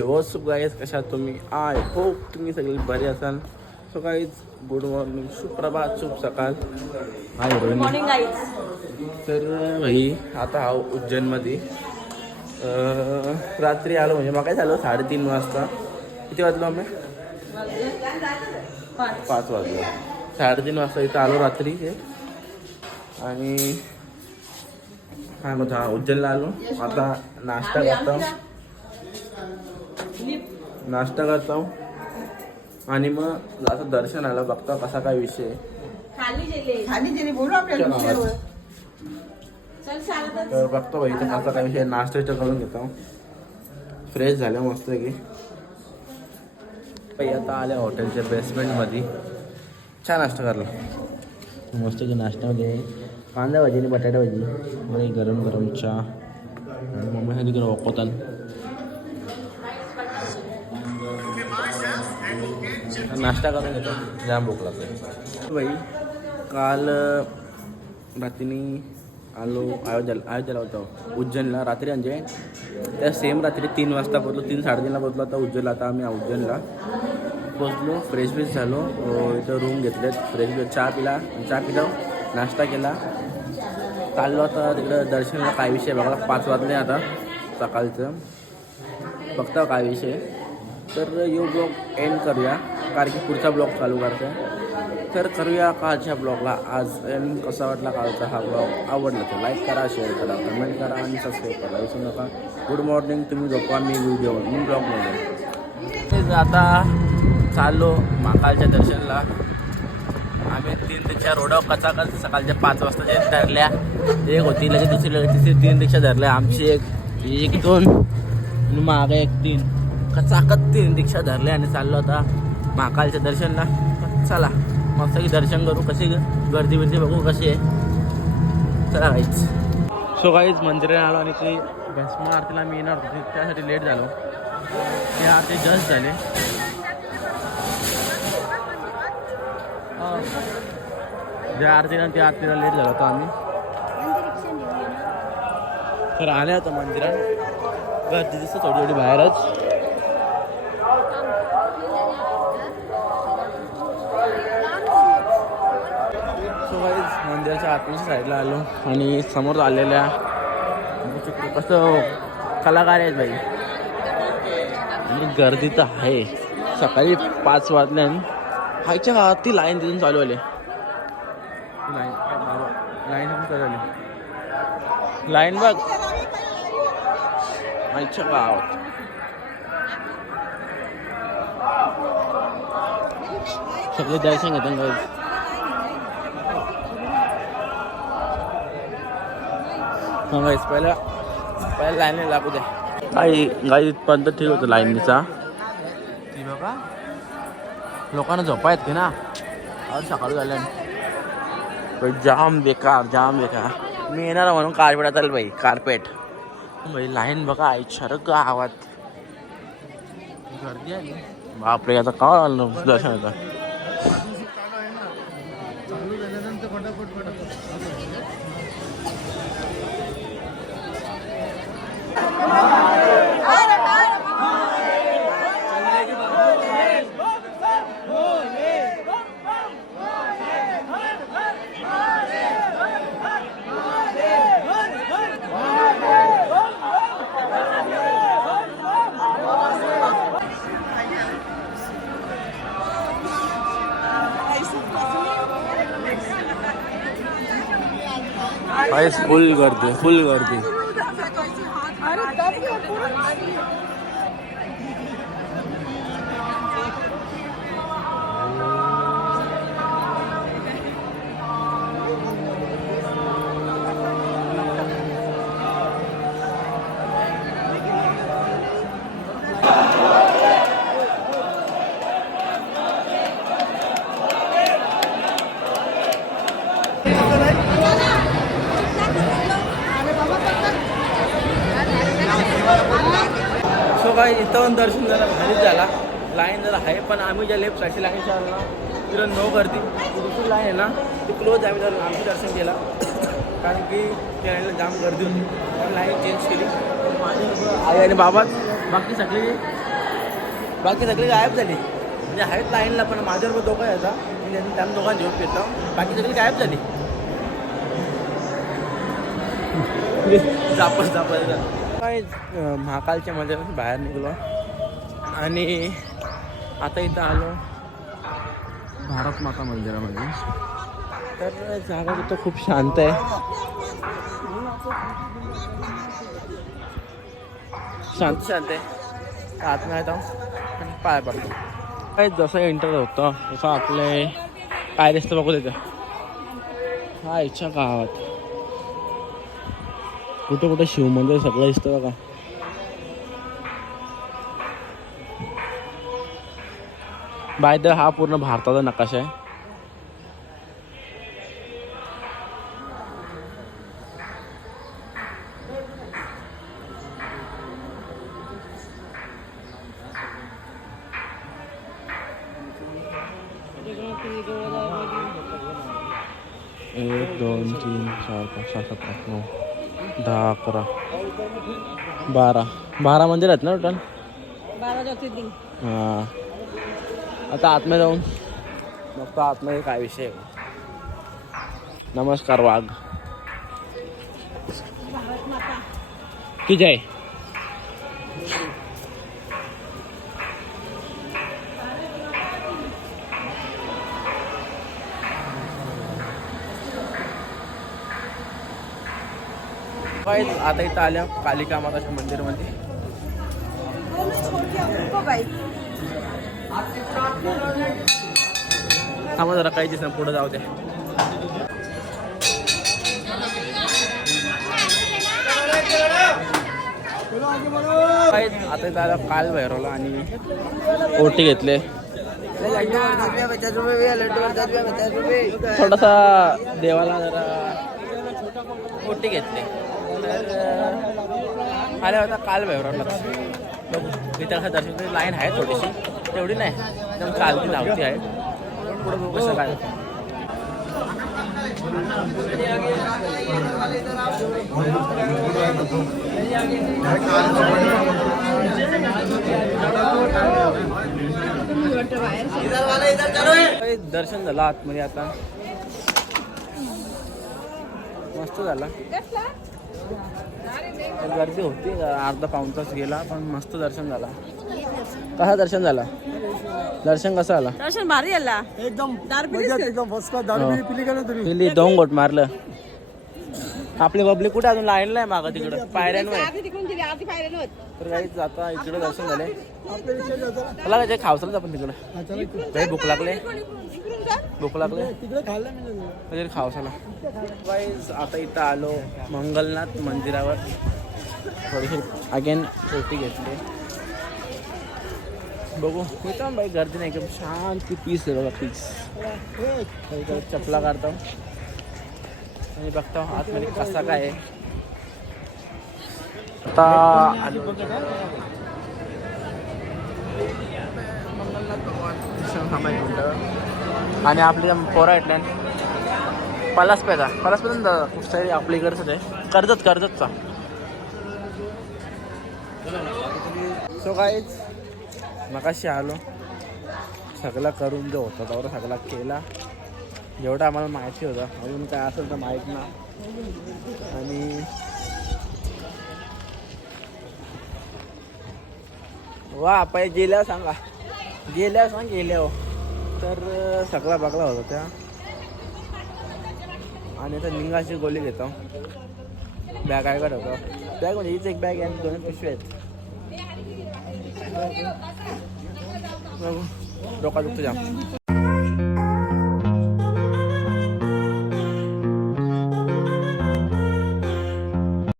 हो सुप गाईज कशा तुम्ही? आय होप तुम्ही सगळे बरे असाल. सो गाईज गुड मॉर्निंग सुप्रभात शुभ सकाळ. हाय रोहिणी. मॉर्निंग गाईज तर भाई आता हा उज्जैनमध्ये. रात्री आलो म्हणजे मग काय झालं? साडेतीन वाजता. किती वाजलो आम्ही पाच पाच वाजले. साडेतीन वाजता इथं आलो रात्री. हे आणि हा मग हा उज्जैनला आलो. आता नाश्ता करतो. नाश्ता करतो आणि मग असं दर्शन आलं बघता कसा काय विषय. खाली गेले. बोलू तर बघतो भाई इथं कसा काय विषय नाश्ता करून घेतो. फ्रेश झालं मस्त की. भाई आता आल्या हॉटेलच्या बेसमेंटमध्ये छान नाश्ता करला. मस्त की नाश्त्यामध्ये कांदा भाजी आणि बटाटा भाजी. बरं गरम गरम चहा. आणि मम्मीसाठी तिकडे वापरतात नाश्ता करून घेतो. जाम भूक लागते. भाई काल रात्री आलो अयोध्याला अयोध्याला होतो. उज्जैनला. रात्री म्हणजे त्या सेम रात्री तीन वाजता पोचलो तीन साडेतीनला पोचलो आता उज्जैनला आता आम्ही उज्जैनला. पोचलो फ्रेश फ्रेश झालो. इथं रूम घेतलेत. फ्रेश चहा पिला. चहा पिला. नाश्ता केला. चाललो आता तिकडं दर्शनला. काय विषय बघा पाच वाजले आता सकाळचं. बघता काय विषय. तर यो ब्लॉग एंड करूया कारण की पुढचा ब्लॉग चालू करतो तर करूया कालच्या ब्लॉगला. आज एंड कसा वाटला कालचा हा ब्लॉग? आवडला तर लाईक करा शेअर करा कमेंट करा आणि सबस्क्राईब करा. विसरू नका. गुड मॉर्निंग तुम्ही झोपा मी व्हिडिओ मी ब्लॉगमध्ये आता चाललो महाकालच्या दर्शनला. आम्ही तीन रिक्षा रोडावर कचाकच सकाळच्या पाच वाजता जे धरल्या. एक होती लगेच दुसरी लगेच तिसरी तीन रिक्षा धरल्या. आमची एक एक दोन आणि मागे एक तीन. कचाकत तीन रिक्षा धरले आणि चाललो होता महाकालच्या दर्शनला. चला मस्त की दर्शन करू. कशी गर्दी बिर्दी बघू कशी आहे. चला काहीच सो काहीच मंदिरात आलो आणि ती भस्म आरतीला मी येणार होतो. त्यासाठी लेट झालो. ते आरती जस्ट झाले. Oh. ज्या आरतीला त्या आरतीला लेट झालो होतो आम्ही. तर आले होतं मंदिरात. गर्दी दिसतं थोडी थोडी बाहेरच. मंदिराच्या आतच्या साईडला आलो आणि समोर आलेल्या कसं कलाकार आहेत बाई. आणि गर्दी तर आहे. सकाळी पाच वाजल्यान हायच्या काळात ती लाईन तिथून चालू आली लाईन लाईन चालू आली लाईन बघ. आईच्या गावात. सगळे दर्शन घेतात गाईज गाईज पहिला पहिला लाईन लागू द्या. काही गाई इथपर्यंत ठीक होतं लाईनीचा ती बघा. लोकांना झोपा येत की ना. आज सकाळी झाल्या जाम बेकार जाम बेकार. मी येणार म्हणून कार्पेट आता बाई कार्पेट बाई लाईन बघा आईच्या गावात. गर्दी आली. बापरे आता का आलं? दर्शन होतं. Yeah. काहीच फुल गर्दी फुल गर्दी सो काय इथं दर्शन जरा भारीच झाला. लाईन जरा आहे पण आम्ही ज्या लेफ्ट साईडची लाईन चाललो ना तिथं नो गर्दी. दुसरी लाईन आहे ना ती क्लोज आम्ही जर आमचं दर्शन केला कारण की त्या लाईनला जाम गर्दी होती. पण लाईन चेंज केली. माझी आई आणि बाबा बाकी सगळी बाकी सगळी गायब झाली. म्हणजे आहेत लाईनला पण माझ्याबरोबर दोघं यायचा मी त्यांनी त्यांना दोघांना झोप घेतो बाकी सगळी गायब झाली. जापस जापस. काय महाकालच्या मंदिरातून बाहेर निघलो. आणि आता इथं आलो. भारत माता मंदिरामध्ये. तर जागा तिथं खूप शांत आहे. शांत. शांत आहे. आतमध्ये जाऊन आणि पाय पडतो काय जसं एंटर होतं तसं आपले काय दिसतं बघू तिथं. हा इच्छा गावात. कुठं कुठं शिवमंदिर सगळं दिसतं बघा. बाय द हा पूर्ण भारताचा नकाशा आहे. एक दोन तीन चार पाच सहा सात आठ नऊ. दहा अकरा. बारा. बारा मंदिर आहेत ना टोटल? हां. आता आतमध्ये जाऊन मग आतमध्ये काय विषय आहे. नमस्कार वाघ. भारत माता. काय आता इथं आल्या कालिका माताच्या मंदिरमध्ये. थांबा जरा काही दिसणार पुढे जाऊ दे आता इथं काल भैरवला आणि ओटी घेतले. थोडासा देवाला जरा ओटी घेतले. आल्या होता काल भैरवला बघू इथं दर्शन लाईन आहे थोडीशी. तेवढी नाही. एकदम कालची लावती आहे पुढे बघू कसं काय. दर्शन झालं आतमध्ये आता. मस्त झाला. गर्दी होती अर्धा पाऊण तास गेला पण मस्त दर्शन झाला. कसा दर्शन झाला? दर्शन कसं आला दर्शन भारी आला एकदम एकदम फर्स्ट क्लास दारू. बिरू पिली का नाही तुम्ही? पिली दोन गोट मारलं. आपली पब्लिक कुठे अजून लाईनला आहे मागं तिकडं? पायऱ्यांवर. तर काही जाता इकडे दर्शन झाले. मला काय खावसलच आपण तिकडं. काही भूक लागले? भूक लागले? तिकडे खावसाला. वाईज आता इथं आलो मंगलनाथ मंदिरावर. थोडीशी अगेन छोटी घेतली. बघू. इथं बाई गर्दी नाही एकदम शांत पीस आहे बघा पीस चपला काढतो. आणि बघतो आतमध्ये कसा काय आता आलो मंगलनाथ भगवान कृष्ण थांबा एक मिनटं आणि आपली ज्या आहेत ना पलासपेचा पलासपेचा खूप सारी आपल्या इकडचंच आहे. कर्जत कर्जतचा. सो काहीच मगाशी आलो. सगळा करून जो होता त्यावर सगळा केला. जेवढं आम्हाला माहिती होतं. अजून काय असेल तर माहीत ना आणि वा पाय गेल्या सांगा. गेल्यावर सांग गेल्यावर. तर सगळा बगला होता त्या. आणि आता लिंगाची गोळी घेतो. बॅग काय होतो बॅग म्हणजे हीच एक बॅग आहे आणि दोन पिशवी आहेत. डोका दुखतो जाम